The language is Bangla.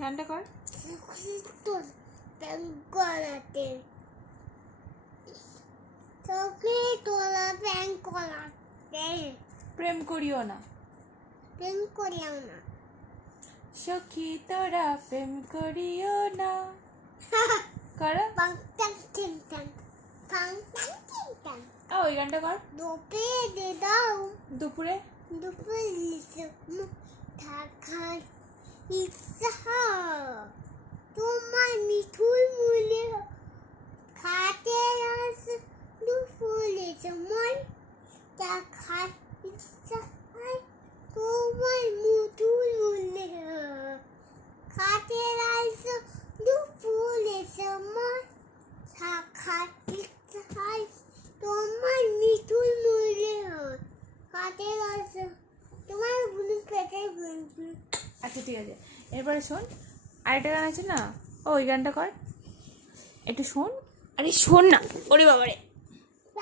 গানটা কর। প্রেম করিও না, সখী তোরা প্রেম করিও না। কর। ওই গানটা কর। দুপুরে তোমার মিঠুর মূল্য খাতে রস দুপুরে সময় দেখার ইচ্ছা হয় তোমার মিঠুর মূল্য খাতে রস দুপুরে সময় দেখার ইচ্ছা হয় তোমার মিঠুর মূল্য খাতে রস তোমার বুনু পেটে বুনু। আচ্ছা ঠিক আছে, এরপরে শোন আরেকটা গান আছে না, ওই গানটা কর একটু শোন। আরে শোন না, ওরে বাবারে।